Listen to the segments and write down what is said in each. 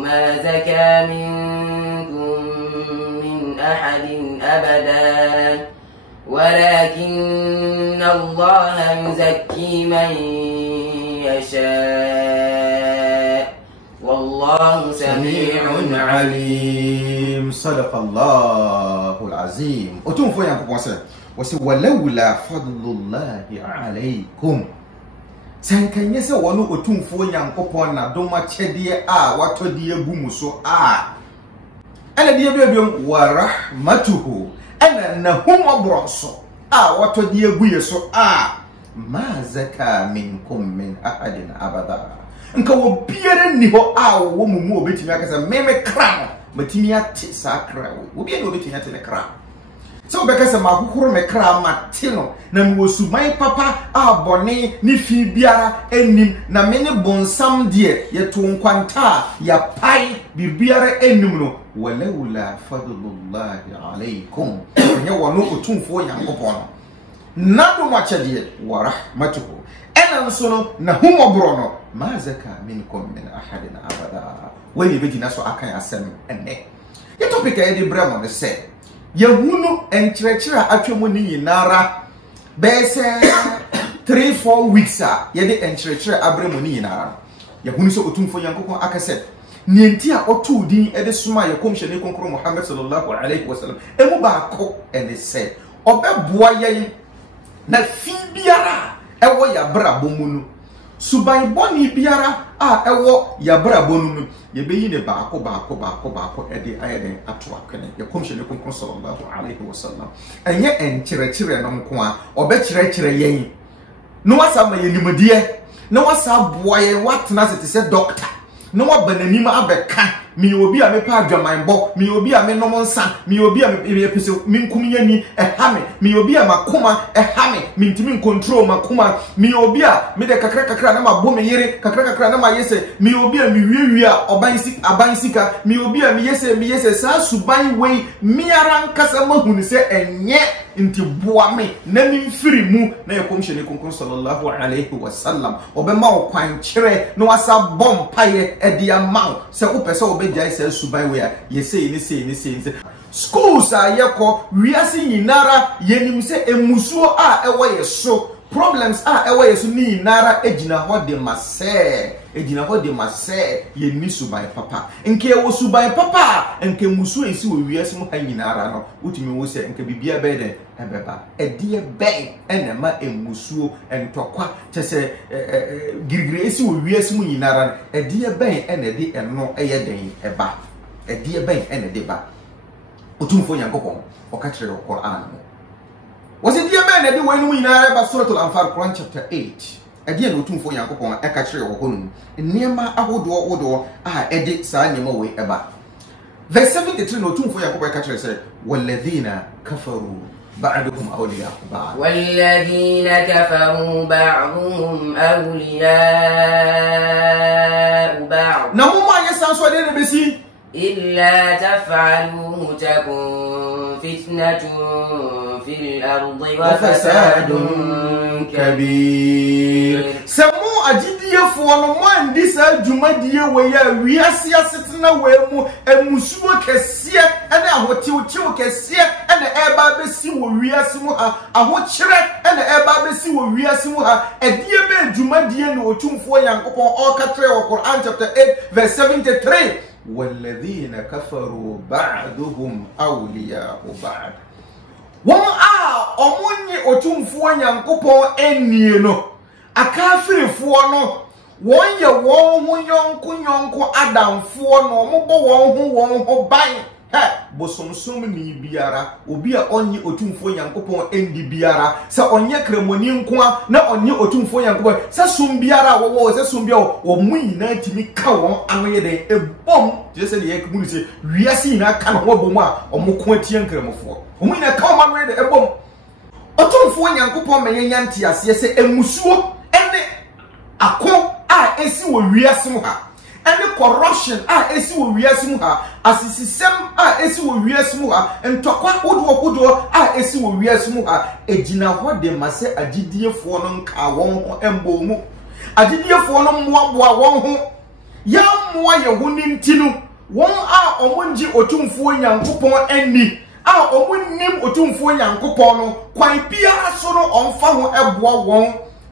ما زكى منكم من أحد أبدا ولكن الله يزكي من يشاء والله سميع عليم. صدق الله العظيم. أتون فوي أنكم وسي ولولا فضل الله عليكم. Sankanya se wono otumfo nyankopon na doma chedie a watodie gumuso a ana die biom wa rahmatuhu ana nahum abroso a watodie guyeso a ma zaka minkum min ahadin abada nka wo biere ni ho a wo mumu obetimi akasa meme kra matimi ate sakra wo biere obetimi ate ne kra so bekasa makukuru me kra matino na mwosuman papa abone ni fi biara enim na mene bonsam de yeto nkwanta ya pai bibiara enim no walaula fadlullahi alaykum nye wono otumfo yankopon nado mwachadie wa rahmatuhu ena nsono na humobro no ma zaka minkum min ahadin abada wani beji naso akan asem enne ye topic e de bramo ne se Yahunu enkyerɛkyerɛ atwemu ni nyinara bɛsɛ 3-4 weeks a yɛde enkyerɛkyerɛ abrɛmu ni nyinara yahunu sɛ otumfo yankopɔn akasɛ nienti a ɔtoo din ɛde soma yɛkɔmhyɛ ne konkro Muhammad sallallahu alaihi wasallam emu baako ɛne sɛ ɔbɛboa yɛn na fi biara ɛwɔ yabra bomu suban boni biara a ɛwɔ yabra bonu yebeyi ne baako ɛde ayɛden ato akene yɛkɔmhyɛ ne konkro sallallahu alaihi wasallam ɛnyɛ enkyerɛkyerɛ no nko a ɔbɛkyerɛkyerɛ yɛn no wasa ma yɛnimdeɛ no wasa boa yɛn watena se te sɛ doctor no wabananima abɛka mi obi a mepa adwamanbɔ mi obi a me nom nsa mi obi a me pese minkum yani ehame mi obi a makoma ehame mintimi control makoma mi obi a me de kakra na mabɔ me yere kakra na mayese mi obi a mi wiwi a aban sika mi obi a mi yese saa suban wei miara nkasa mahunu sɛ enye nti boa me na mi mfiri mu na yɛkɔmhyɛ ne konkro sallallahu alaihi wasallam ɔbɛma wo kwankyerɛ na wasa bɔ mpaeɛ ɛde ama sɛ wopɛ sɛ wobɛgyae sɛ suban we a yɛsei ne sei schools a yɛkɔ wiase nyinara yɛnim sɛ emusuo a ɛwɔ yɛ so problems a ɛwɔ yɛ so ni nyinara egyina hɔ de masɛ yɛni suban papa nke ɛwɔ suban papa nke musuo esi wɔ wiase mu ha nyinara no wotumi wo sɛ nke bibia bɛyɛ dɛ ɛbɛba ɛdeɛ bɛn ɛna ma emusuo ɛntɔkwa kyɛ sɛ girigiri esi wɔ wiase mu nyinara no ɛdeɛ bɛn ɛna de ɛno ɛyɛ den ɛba ɛdeɛ bɛn ɛna de ba otumfo nyankopɔn ɔka kyerɛ Quran no was it dear man that you when we know Suratul Anfal Quran chapter 8 ɛdeɛ na otumfo nyankopɔn ɛka kyerɛ wɔ hɔnom nneɛma ahodoɔ a ɛde saa nneɛma wei ɛba verse 73 na otumfo nyankopɔn ɛka kyerɛ sɛ walladhina kafaru بعضهم أولياء بعض والذين كفروا بعضهم أولياء بعض نمما يسانسوا دين بسي إلا تفعلوه تكن فتنة في الأرض وفساد كبير سمو أجدية فوانو من ديسا جمدية ويا وياسيا ستنا ويمو المسوى كسية أنا أهو تيو كسية أنا أبا بسي وياسموها أهو تشرك أنا أبا بسي وياسموها أدية بي جمدية نوتون فوان ينكوبون أو كتري وقرآن chapter 8 verse 73 والذين كفروا بعضهم أولياء بعض وما أموني أتومفوا ينكوبون إنينو أكافرفوا نو وانيا وانهو ينكو أدامفوا نو مبو وانهو باين bosomsom ni biara obi a onye otumfo yankopon endi biara se onye kremoni nkoa na onye otumfo yankopon se som biara wo se som bia wo mu nyina timi ka won anoye den ebom je se ye kunu se wiase nyina ka no bom a omko atie nkremofo omu nyina ka o anoye den ebom otumfo yankopon menya ntiase se emusuo ene akon a esi wo wiase mu ha any corruption esi wo wiase mu ha asisisem esi wo wiase mu ha ntokwa hodo esi wo wiase mu ha ejina ho de mase agidiefo no nka won ho embo mu agidiefo no mmoaboa won ho ya mmoa ye huni ntinu won a omonji otumfuo nyankopon ani a omonnim otumfuo nyankopon no kwan biara so no onfa ho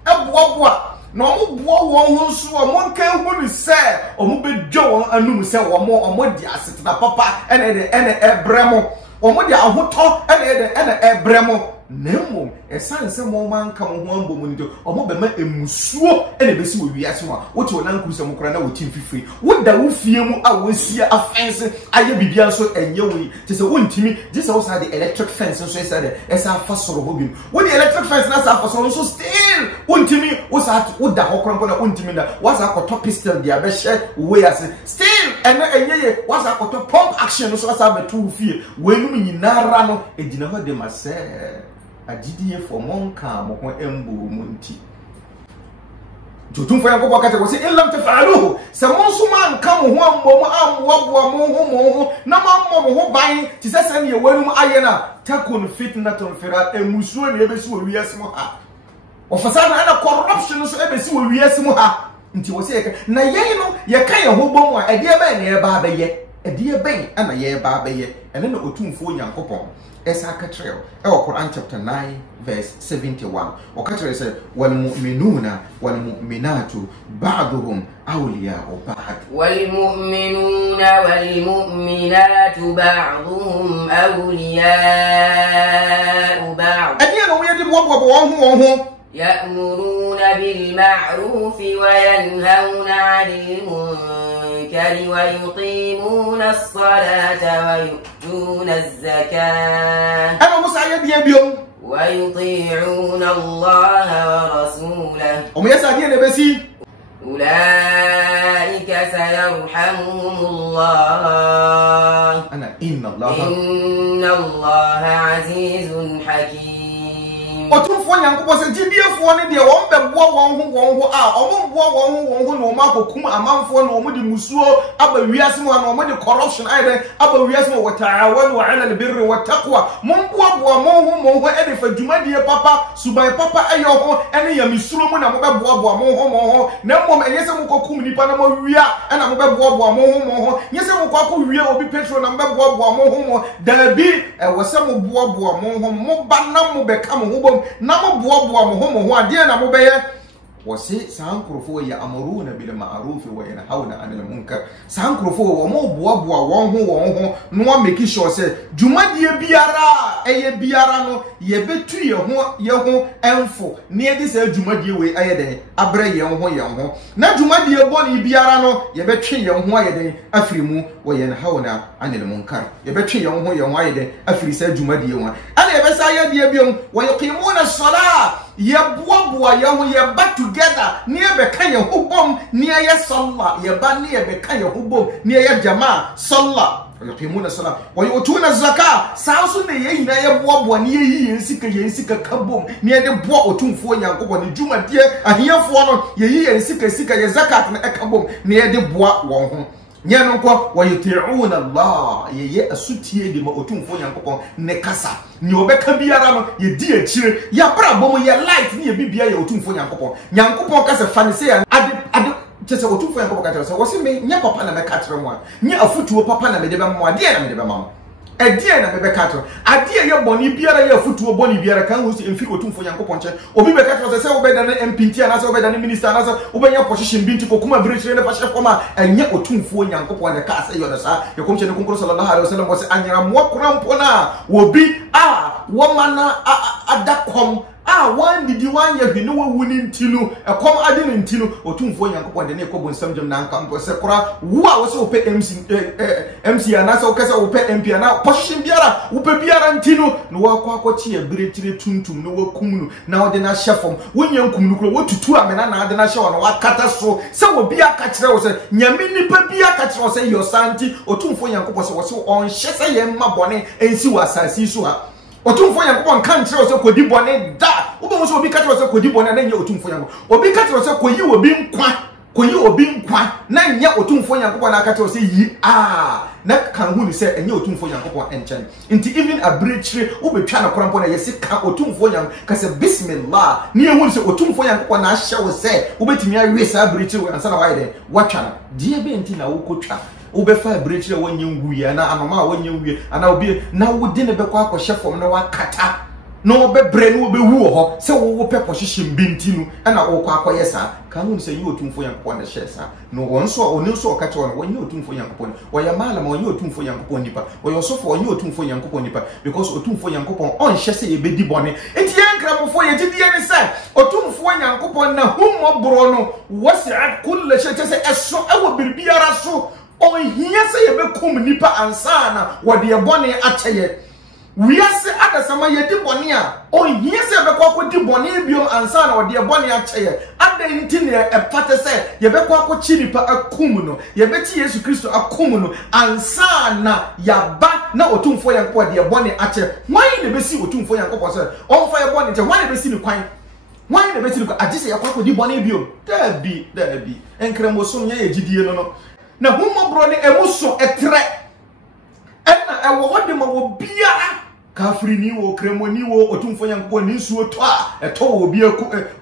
eboa na omoboa won ho so omonka hu ni se omobedwo won anum se omodi asetena papa ene ebremo omodi ahoto ene ebremo nemo esanse mo manka mo ho ambom ndo omobema emusuo ene besi wo wiase mo wote wona nkurusa mo kora na wotim fifiri woda wo fie mu a wosia afense aye bibia so enye we te se wontimi this also the electric fence so esa fa soro ho bim wo the electric fence na sa fa soro so still wontimi wo sa woda ho kora na wontimi na wasa akoto pistol dia be hye we ase still ene enyeye wasa akoto pump action so wasa betu fie we num nyinara no egina ho de mase agidie for monka mo ho embo munti jotumfo yanko bakate ko se illam tafaluhu se monsuman kam ho ambo amwoboa mo ho na mammo mo ho ban ti sese ne wanum ayena takun fitnatun firat emusuo ne ebesi wo wiase mo ha ofasana ana corruption so ebesi wo wiase mo ha nti wo se na yen no ye kan ye ho bom a ede ben ne ye ba beye ede ben ana ye ba beye ene na otumfo yankopon Esa katreo Quran chapter 9 verse 71 wakatreo say wal mu'minuna wal mu'minatu ba'duhum awliya'u ba'd wal mu'minuna wal mu'minatu ba'duhum awliya'u ba'd adiya no yedi bo ho يأمرون بالمعروف وينهون عن المنكر ويقيمون الصلاة ويؤتون الزكاة ويطيعون الله ورسوله أولئك سيرحمهم الله إن الله عزيز حكيم otumfo nyankopɔ se gidiefo ne de won beboa won ho a omboa won ho no ma kokum amanfo no omudi musuo aba wiase mo na omudi corruption aide aba wiase mo wataawanu ala albirri wattaqwa momboa mo ho ede fa dwumadie papa subai papa ayo ho ene ya misuro mo na mo beboa mo ho na mmom enyese mo kokum nipa na mo wia na mo beboa mo ho nyese mo kwako wia obi petro na mo beboa mo ho dabi wose mo boa mo ho mo ba na mo beka mo ho na mo boa mo ho ade na mo beye wose sankrofo ya amuruna bil ma'ruf wa yanhauna 'anil munkar sankrofo wo mo boa won ho no make sure say dwumadie biara eye biara no ye betu ye ho enfo ne ye say dwumadie we aye den abre ye ho na dwumadie boni biara no ye betwe ye ho aye den afiri mu wa yanhauna 'anil munkar ye betwe ye ho aye den afiri say dwumadie ho ana ye besa ye die biom wa yuqimuna as-salat ye boa ye ho ye back together ni ebe kan ye hubom ni ye salla ye ba ni ebe kan ye hubom ni ye jamaa salla yuqimuna sala wa yutuna zakat sanso ne ye hina ye boa ni ye nsika kabom ni ye de boa otumfo nyankopɔ ne dwumadie ahiyafo no ye nsika ye zakat na ekabom ni ye de boa won ho nyano nko wa yuti'una Allah ye asutie de ma otumfo nyankopɔ ne kasa ni obeka biara no ye di akire ya bra bom ye light ni ye bibia ye otumfo nyankopɔ kasa fanise ya ade chese otumfo nyankopɔ kasa so wose me nya papa na me katre mo a nya afutuo papa na me de be mo ade na me de be mama edie na me be katre ade ye boni biara ye afutuo boni biara kan ho si emfiri otumfo nyankopɔ nche obi be katre se obeda na MPT na se obeda na minister na se obenya position binti kokuma bridge ne fa chef ma enye otumfo nyankopɔ ne ka se yo na sa ye komche ne kunkuru sallallahu alaihi wasallam wose anyara mo krampo na obi wo mana adakom wan didi wan ye bi no wuni ntinu ekom ade ne ntinu otumfo nyankopɔ de ne ekɔbɔ nsam dwem na nkampo se kora wo a wo se opɛ MC ana se wo kasa wo pɛ MP ana position biara wo pɛ biara ntinu no wa akɔkye abiretire tuntum no wakum no na wo de na hyɛfom wo nyankum no kro wo tutu amena na ade na hyɛ wo na wakata so se wo bia ka kyerɛ wo se nyame nipa bia ka kyerɛ wo se yo santi otumfo nyankopɔ se wo se on hyɛ se ye mma bɔne ensi wa asasi so ha otumfo yankopɔ kan kyerɛ se kodi bɔne da wo bo so obi ka kyerɛ se kodi bɔne na nye otumfo yankopɔ obi ka kyerɛ se koyi obi nkwa Koyi obi nkwa na nya otumfo Nyankopon akata o se yi na kan hu ni se enye otumfo Nyankopon enchen nti even abreachire wo betwa na korampo na yesi ka otumfo Nyankopon ka se bismillah ni ehun se otumfo Nyankopon na ahye wo se wo betimi awie sa abreachire wo ansa na waye de watwa na die be nti na wo kotwa wo be fa abreachire wonye nwuye na amama wonye nwuye ana obi na wo di ne be kwa akɔhye fom na wakata no be bre no be wu ho se wo pepo hyehyem binti no na wo kwa akoye sa kan hu se yi otumfo Nyankopon na hye sa no won so oni so ka che won won yi otumfo Nyankopon wo ya mala ma won yi otumfo Nyankopon nipa wo yo sofo won yi otumfo Nyankopon nipa because otumfo Nyankopon on hye se ye be di bone enti yankramfo ye gidie ni se otumfo Nyankopon na hummobro no wasi'at kullu shay se eso ewo birbiara so on hia se ye be kum nipa ansana wo de bone acheye wiase adasama yedi bone a on hia se be kwa di bone biom ansa na ode bone acheye adenti ne epate se ye be kwa chinipa akum no ye be ti Yesu Kristo akum no ansa na yaba na otumfo Nyankopon de bone ache wan ne be si otumfo Nyankopon se on fa ye bone je wan ne be si ni kwan wan ne be si ni agise ye kwa di bone biom dabi enkremosum nya ye gidie no na hummobro ne emuso etre ena ewo hode ma wo biara kafiri ni wo kremoni wo otumfo Nyankopon ni nsuo to a eto wo bia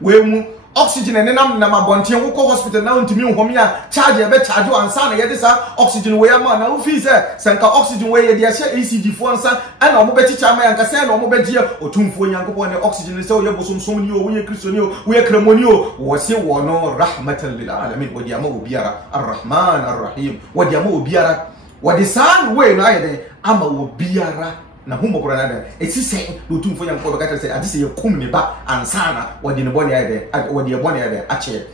we mu oxygen ne nam abonten wo ko hospital na ntimi nhom ya charge be charge ansa na ye de sa oxygen we ama na wo fi se senka oxygen we ye de ahye ECG fo ansa ana omo be chicha ma yanka se na omo be die otumfo Nyankopon ne oxygen se wo ye bosomsom ni wo ye kristo ni wo ye kremoni wo se wo no rahmatan lil alamin wo dia ma wo biara arrahman arrahim wo dia ma wo biara wo de san we no ayede ama wo biara na hummobro na da eti se do tumfo Nyankopon ka se ade se ye kum ne ba ansana wodi ne bone ade wodi e bone ade ache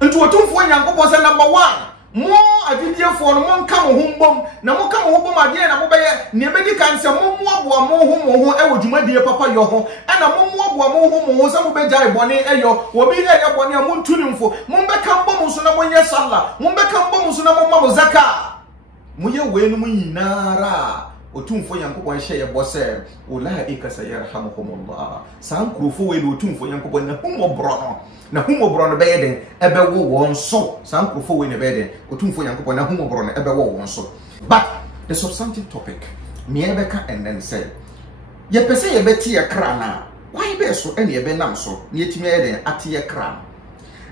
nti otumfo Nyankopon se number 1 mo adidefo no mo nka mo humbom na mo ka mo humbom ade na mo be ye ne be di kan se mo moaboa mo ho e wodwumadie papa yo ho na mo moaboa mo ho se mo be jai bone eyo wo bi e ye bone mo ntunimfo mo be ka mbom so na mo nye sala mo be ka mbom so na mo ma mo zaka mo ye we no mo nyinara otumfo Nyankopon hye ye bose ulaika sayarhamuhumullah san krofo we otumfo Nyankopon na hummobro no be ye den ebe wo won so san krofo we ne be den otumfo Nyankopon na hummobro no ebe wo won so but the substantive topic me ebe ka and then say ye pese ye beti ye kra na why be so ene ye be nam so ne yetimi ye den ate ye kra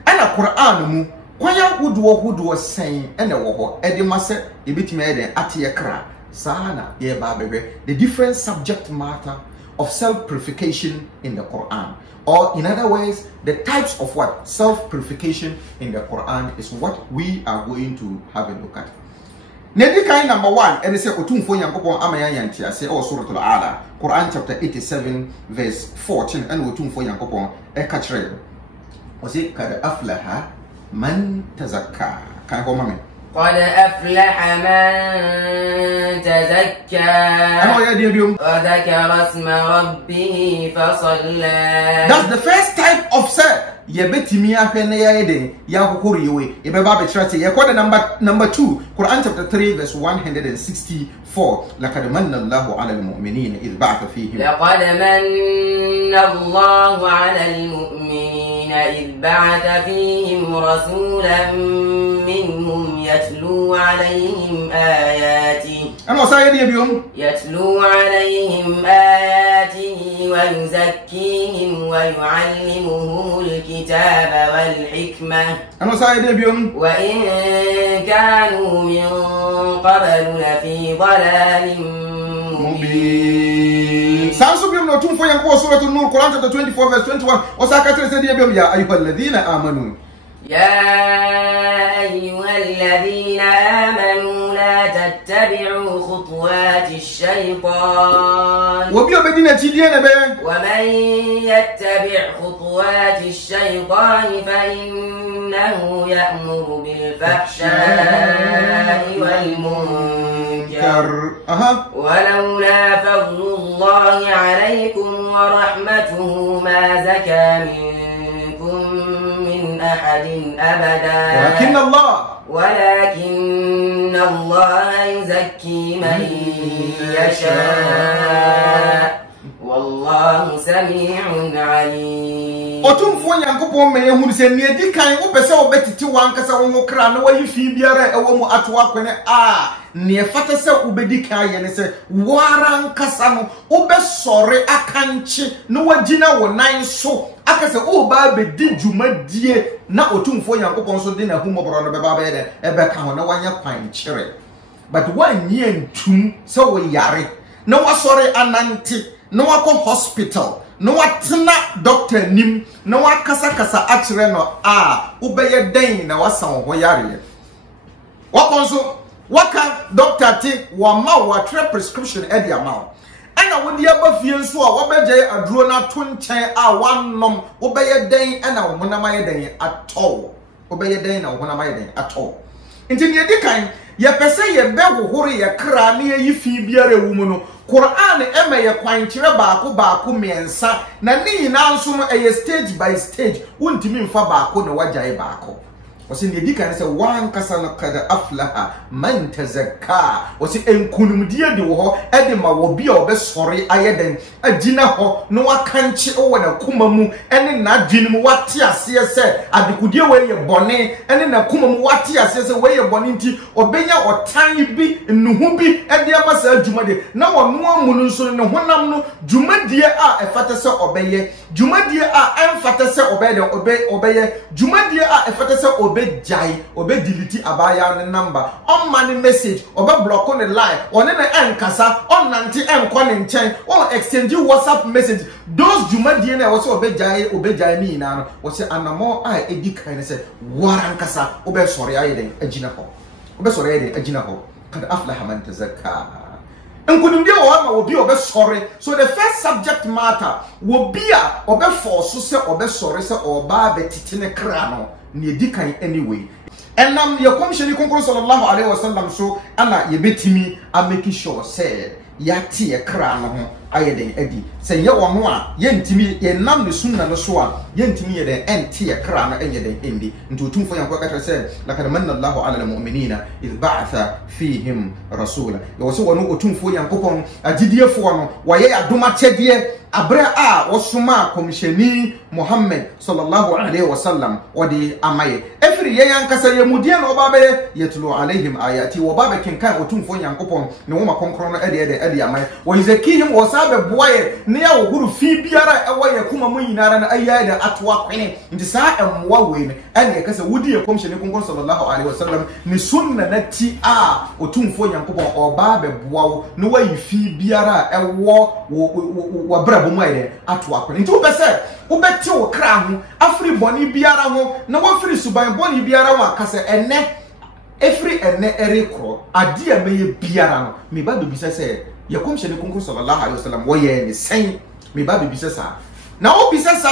ana Qur'an mu kwaya huduo sen ene wo ho ede mase ye betimi ye den ate ye kra sana ye ba bebe the different subject matter of self-purification in the Quran, or in other ways the types of what self-purification in the Quran is what we are going to have a look at. Nedikai number 1 and say otumfo Nyankopon amaya yantia say suratul Ala Quran chapter 87 verse 14 and otumfo Nyankopon e ka kire o say kad aflaha man tazakka kan ko mame قد أفلح من تزكى وذكر اسم ربه فصلى. That's the first type of say. Ye betimi ahwe na ye den ya kokori we ye be ba be trate ye ko the number 2 Quran chapter 3 verse 164 laqad manna Allahu 'ala al-mu'minina idh ba'atha fihim laqad manna Allahu 'ala al-mu'minina idh ba'atha fihim rasulan minhum yatlu 'alayhim ayatihi ana say ye biom yatlu 'alayhim ayatihi wa yuzakkihim wa yu'allimuhum الكتاب والحكمة وإن كانوا من قبل لفي ضلال مبين. سانسو بيوم لو تون فوين قوة سورة النور Quran chapter 24 verse 21 وساكتر سيدي بيوم يا أيها الذين آمنوا يا أيها الذين آمنوا لا تتبعوا خطوات الشيطان ومن يتبع خطوات الشيطان فإنه يأمر بالفحشاء والمنكر ولولا فضل الله عليكم ورحمته ما زكى منكم من أحد أبدا ولكن الله يزكي من يشاء والله سميع عليم. Otumfo Nyankopon me ehunu se ne edi kan wo pese wo betiti wankasa wo kra na wayi fi biara ewo mu ato akwene ne fata se ubedi kan ye ne se waran kasa no obesore akanchi no wagina wo nan so akase o ba be di djumadie na Otumfo Nyankopon so de na humobro no beba be de ebe ka ho na wanya kwan kire but one ye ntum se wo yare na wasore ananti na wako hospital no watna doctor nim no wakasa akire no ubeye den na wasan ho yare wakonso waka doctor ti wa ma wa tre prescription e dia ma ana wodi abafie nso a wobeje aduro na to nchen wanom ubeye den ana wo na maye den atọ ubeye den na wo na maye den atọ nti ne di kan ye pese ye be hohoro ye kra na ye fi biara wu mu no Quran eme ye kwankire baako miensa na ni na nso no stage by stage untimi mfa baako na wajae baako wasi ne di kan se wan kasa na kada aflaha man tazakka wasi enkunumdie de wo ho ede ma wo bia obesore ayeden agina ho no wakanchi o na kuma mu ene na dwene mu wate ase se adekudie we ye bone ene na kuma mu wate ase se we ye bone nti obenya otan bi nnuhu bi ede amasa adwumade na wono amu no nso ne honam no dwumadie efata se obeye dwumadie emfata se obeye dwumadie efata se jai obe delete abaya ne number on money message obe block on the line on na enkasa on nanti enko ne nchen on exchange WhatsApp message those jumadi na wo se obe jai ni na no wo se anamo edi kan ne se warankasa obe sori ayeden agina ho obe sori ayeden agina ho kad aflaha man tazakka enkunimde wo ma obi obe sori so the first subject matter wo bia obe force se obe sori se oba betiti ne kra no ne di kan anyway enam ye komsheni konkoro sallallahu alaihi wasallam so ana ye betimi a make sure say ya tie ye kra no ho ayeden adi say ye wo ho a ye ntimi ye nam ne sunna no so a ye ntimi ye den enti ye kra no enye den endi nti otumfo yanko ka say lakad manna Allahu ala almu'minina idh ba'atha fihim rasula ye wo so wono otumfo yanko kon agidiefo no wo ye adoma chedie abra wasuma komisheni Muhammad sallallahu alaihi wasallam wadi amaye efri ye yankasa ye mudie no babe yetlu alaihim ayati wo babe kinkan otumfo yankopon ne wo makonkro no ede amaye wo izekihim wo sabe boye ne ya wo huru fi biara ewoye kuma mun yinara na ayaye da atwa kwene nti sa emwa we ne ene yakasa wudi ye komisheni konkro sallallahu alaihi wasallam ni sunna na ti otumfo yankopon obabe boawo ne wa yifi biara ewo wo bra bomu ayde atwa kwene nti wo pese ubeti wo kra ho afri boni biara ho na wafri suban boni biara ho akase ene efri ene erekro ade ameye biara no me ba do bisese ye komshene kunku sallallahu alaihi wasallam wo ye ne sen me ba do bisese na wo bisese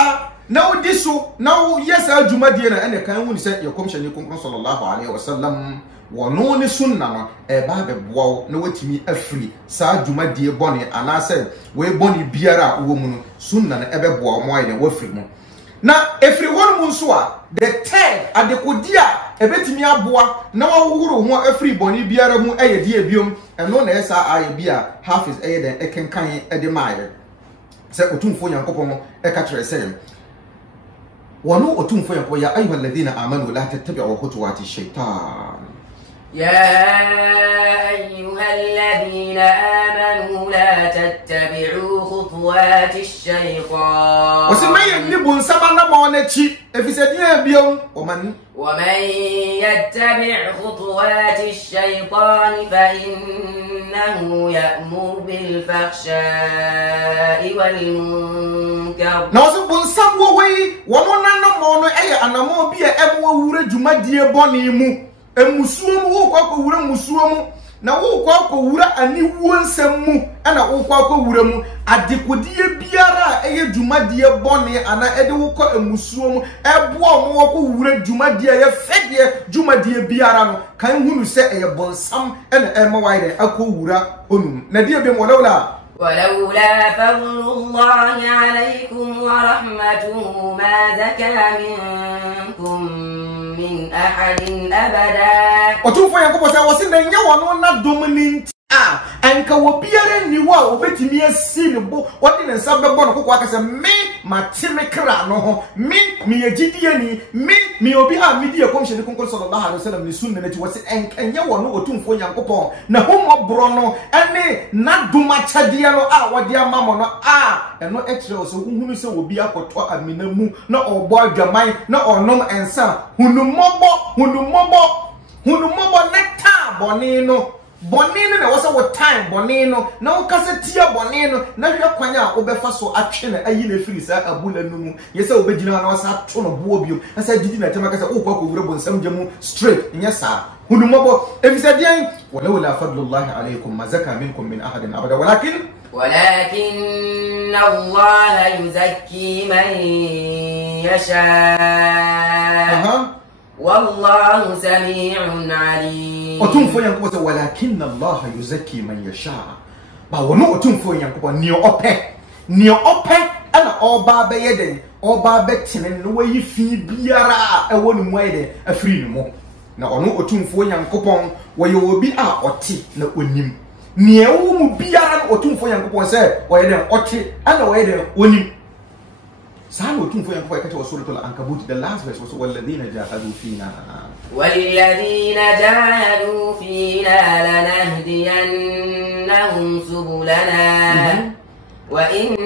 na wo diso na wo yesa adwumadie na ene kan hu ni se ye komshene kunku sallallahu alaihi wasallam wono ne sunna no ba be boawo na watimi afri sa adwumadie boni anase we boni biara wo mu no sunna na ebe boawo mo ayde wafri mu na efri won mu nso a the third adekodia ebetimi aboa na wawuru ho afri boni biara mu eyedi ebiom eno na esa aye bia half is eyeden ekenkan ede maaye se otumfo Nyankopon ekatere se wono otumfo Nyankopon ya ayyuhal ladina amanu la tattabi'u khutuwati shaytan يا أيها الذين آمنوا لا تتبعوا خطوات الشيطان وسمي نبون سبنا مونتشي افسديه بيوم ومن يتبع خطوات الشيطان فإنه يأمر بالفحشاء والمنكر نوسو بون سبو وي ومننا مونو اي انامو بيه ابو وورا جماديه بوني مو emusuom wo kwa ko wura musuom na wo kwa ko wura ani wonsam mu ana wo kwa ko wura mu adekodie biara eye dwumadie bone ana ede wo ko emusuom ebo mo wo ko wura dwumadie ye fedie dwumadie biara no kan hunu se eye bonsam ana ema waide akọ wura onum na die bi mo ولولا فضل الله عليكم ورحمته ما زكى منكم من أحد أبدا وتوفى ينكم وسا وسن نيا ونو نا dominant anka wo biara ni wa obetimi asi ne bo odi ne nsa bebo no kokwa kase me matime kra no ho me yegidie ni me obi a medi ekomhye ne konkon sallallahu alaihi wasallam ni sunna nati wose enye wo no otumfo nyankopon na homo bro no ene na duma chade no a wode amamo no a eno ekire wo so hunu se obi akoto amina mu na obo adwaman na onom ensa hunumobo neta bonino na wasa wo time bonino na wo kase tia bonino na hwe kwanya obefa so atwe na ayi na firi sa abula numu yesa obegina na wasa to no buo bio asa didi na tema kase wo kwa ko wure bonsam gemu straight nya sa hunumobo efisadian wala fadlullahi alaykum ma zaka minkum min ahadin abada ولكن الله يزكي من يشاء والله سميع عليم otumfo yankopo walakin Allah yuzakki man yasha ba wono otumfo yankopo ni ope ana oba be yeden oba be tenen no wayi fi biara a ewo ne mu ayede afiri ne mo na ono otumfo yankopo waye obi a oti na onim ni ewo mu biara otumfo yankopo se wayeden oti ana wayeden onim سألوا تنفوا ينفوا يكتبوا سورة العنكبوت the last verse was والذين جاهدوا فينا لنهدينهم سبلنا وإن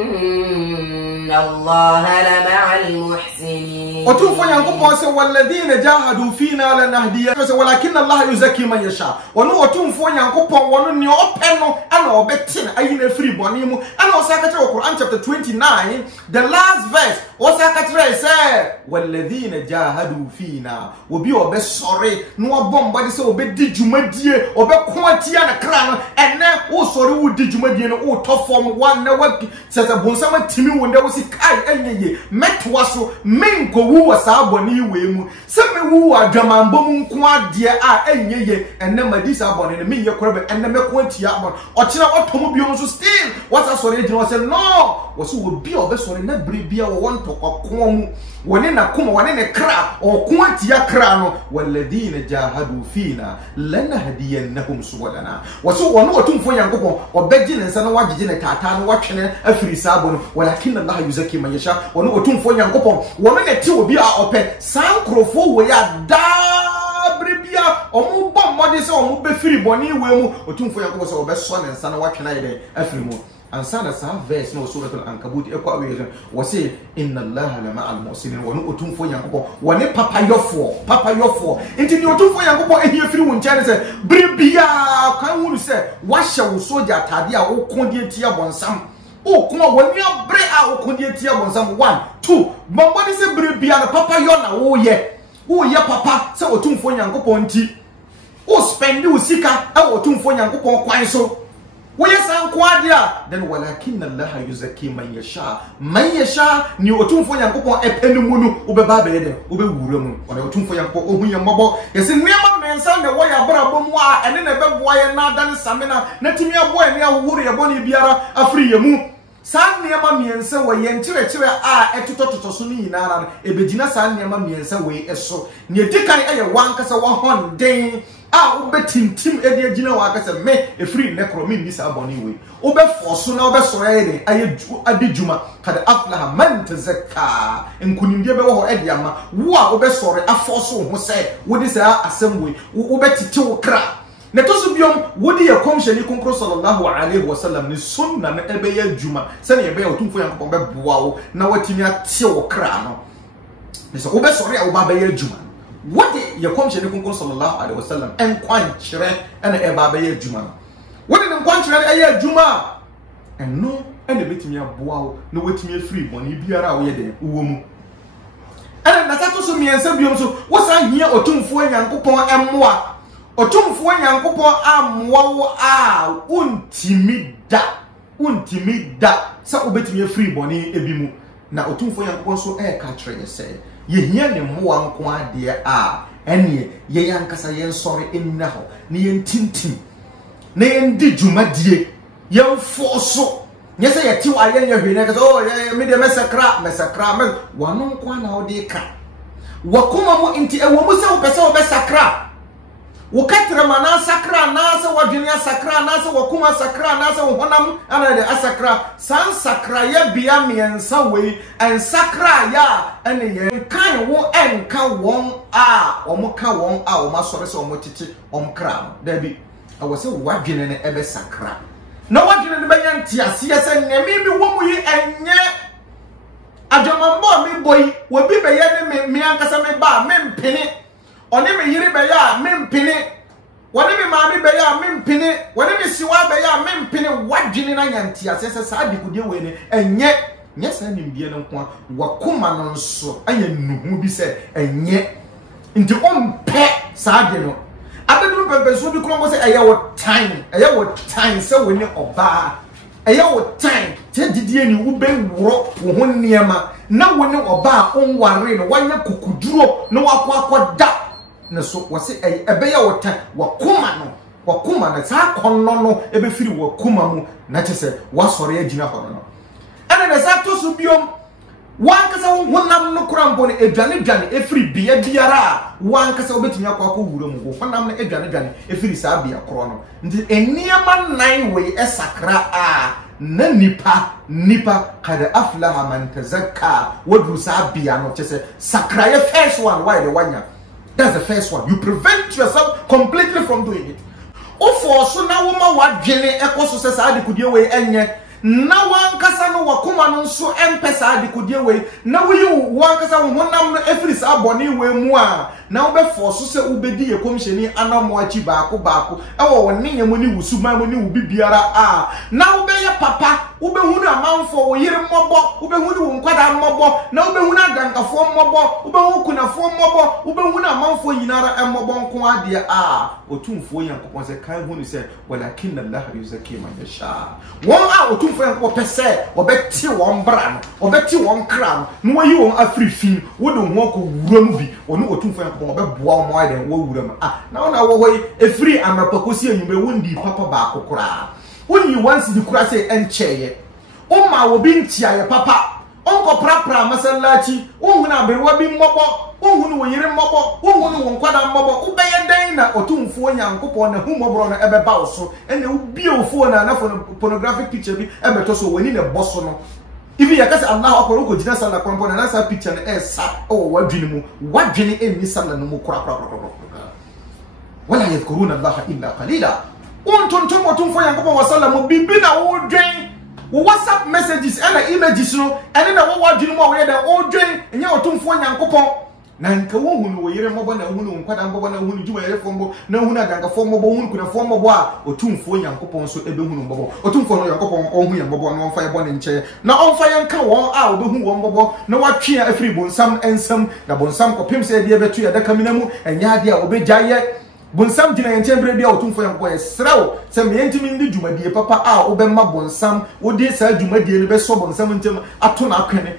الله لمع المحسنين وتنفوا ينفوا والذين جاهدوا فينا لنهدينهم ولكن الله يزكي من يشاء ونو تنفوا ينفوا ونو أبنو أنا أبتين أين فري بنيمو أنا أساكتر القرآن chapter 29 the last verse أساكتر say والذين جاهدوا فينا وبي وبسوري نو أبوم سو وبدي جمدية وبكواتيا نكران أنا أو سوري ودي جمدية أو تفهم وان sasa bonsama timi wonda wosi kai enye metwaso menko wu wasabo ni wemu seme wu adwamambo mu nko ade a enye enne madisa abone ne meye korbe enne meko atia abon okira otomo biom so still what's sorry ejina wose no wose wo bi obesore na brebia wo won tokoko mu woni na kuma woni ne kra okun atia kra no walladina jahadu fina lanahdiyannahum subulana wose wono otumfo yankopon obeji ne nsa na wagege ne tata no watwene afiri sabon walakin Allah yuzaki man yasha wono otumfo yankopon wono ne ti obi a ope sankrofo wo ya da brebia omu bom mode se omu be firi boni wemu otumfo yankopon se obeso ne nsa na watwene ayede afiri mu ansana sa verse no suratul ankabut e kwa we wase inna allaha la ma'al muhsinin wonu otumfo yankopon woni papa yofo enti ni otumfo yankopon ehie firi won chane se bribia kan hunu se wahye wo soja tade a wo kondie tia bonsam o kuma woni abre a wo kondie tia bonsam 1 2 bombodi se bribia na papa yo na wo ye papa se otumfo yankopon nti o spend wo sika a otumfo yankopon kwan so ويسان كواديا then walakin Allah yuzaki man yasha ni otumfo yankopon epenumunu obeba bede obewura mu ona otumfo yankopon ohunya mabo yesi nneema mensa ne wo ya brabo mu a ene ne beboa ye na dan samena na timi abo ene awuru ye boni biara afri ye mu san nneema mensa wo ye nkyerechire a etotototo so ni nyinara ebegina san nneema mensa we eso ne dikan eye wankasa wo hon den a ubetintim edi agina wa akase me efri nekromi ndi sa boni we ube forso na ube soyede ayeju adijuma kada aflaha man tazakka enkunimdie be wo edi ama wo a ube sore aforso ho se wodi sa assembly ube titiw kra ne to so biom wodi ye komhye ni konkro sallallahu alaihi wasallam ni sunna na ebe ya juma se ne ebe ya otumfo yankopon be boa wo na watimi atie wo kra no ne so ube sore a wo ba be ya juma what ye komhye ni konkro sallallahu alaihi wasallam en kwankyere ena eba be ya juma wodi ne kwankyere aye juma eno ena betimi aboa wo na watimi afiri boni biara wo ye de wo mu ena natato so miensa biom so wo sa hia otumfo yankopon emmoa otumfo yankopon ammoa wo a untimi da sa obetimi afiri boni ebimu na otumfo yankopon so ka kyere ye se ye hia ne mmoa nko ade a ene ye yankasa ye nsore ennaho ne ye ntintim ne ye ndi dwumadie ye mfoso nyese ye tiwa ye nya hwene kasa oh me de mesakra me wano nko na ode ka wakoma mo nti ewo mu se wo pese wo besakra Wokatra mana sakra na se wadwene sakra na se wakuma sakra na se honam ana de asakra san sakra ya bia miensa wei en sakra ya ene ye kan wo enka won a omoka won a omasore se omotiti omkra da bi awose wadwene ne ebe sakra na wadwene ne benya ntiase ye se nyame bi wo mu yi enye adwamambo mi boy wo bi be ye ne me ankasa me ba me mpene oni me yiri be ya me mpene woni me maami be ya me mpene woni me siwa be ya me mpene wadwene na nyanti asese sa adikudie we ne enye nyesa nimbie ne nko wakoma no nso anya nuhu bi se enye nti ompe sa ade no abedu bebeso bi krongo se eye wo time se we ne oba eye wo time te didie ni wo be woro wo ho niema na wo ne oba onware no wanya kokuduro no akwa na so wose ebe ya wota wakuma na sa konno no ebe firi wakuma mu na chese wasore agina hono no ene na sa to so biom wankasa honam no krampo ne edwane efiri bia biara wankasa obetumi akwa wuro mu honam no edwane efiri sa bia kro no ndi eniema nan we esakra a na nipa kada aflaha man tazakka wadu sa bia no chese sakra ye first one why the wanya. That's the first one. You prevent yourself completely from doing it. So na woma wadwene ekoso se sa adikudie we enye na wankasa no wakoma no so empesa adikudie we na wuyi wankasa honam no efiri sa abone we mu a na wo be force se ubedi ye komsheni anamo achi baako ewo wonne mu ni wusuma mu ni ubibiara a na wo be ye papa wo be hunu amanfo wo yire mmobo wo be hunu wo nkwada mmobo na wo be hunu adankafo mmobo wo be hunu kunafo mmobo wo be hunu amanfo yinara mmobo nko ade a otumfo yankopon se kan hunu se walakin Allah yuzaki man yasha won a otumfo yankopon pese obeti won bra no obeti won kra no wayi won afrifin wo de ho ko wuram bi onu otumfo yankopon obeboa mo ade wo wuram na wona wo hoyi efiri amapakosi enyume wondi papa ba akokora woni once di kura say encheye o ma wo bi ntia ye papa onko prapra masallachi ohun abewa bi mmobo ohun wo yire mmobo ohun wo nkwada mmobo ubeye dan na otumfo nyankopon na humobro no ebe ba so ene ubie ofo na pornographic picture bi ebe to so woni ne boso no ibi yakase Allah akoro ko jina sala kwampo na sa picture na esa o wadwini eni sala no mu kura wala yadhkuruna Allah illa qalila untuntum otumfo yankopon wasallamu bibina wodwen WhatsApp messages and images no and na wo wadwini mo we da odwen enye otumfo nyankopon na nka wo hunu wo yire mmobo na hunu nkwada mmobo na hunu juma yire fombo na hunu adanga fombo hunu kuna fombo a otumfo nyankopon so ebe hunu mmobo otumfo no yankopon ohun ya mmobo no onfa ye bone nche na onfa ye nka won a obehu won mmobo na watwe afiri bonsam ensam na bonsam kopim se de betu ya daka minamu enya ade a obejaye bonsam jina yenchembre bia otumfo yankopon ye srawo se me yentimi ndi dwumadie papa a obemma bonsam odi sa dwumadie ne be so bonsam ntem ato na akwane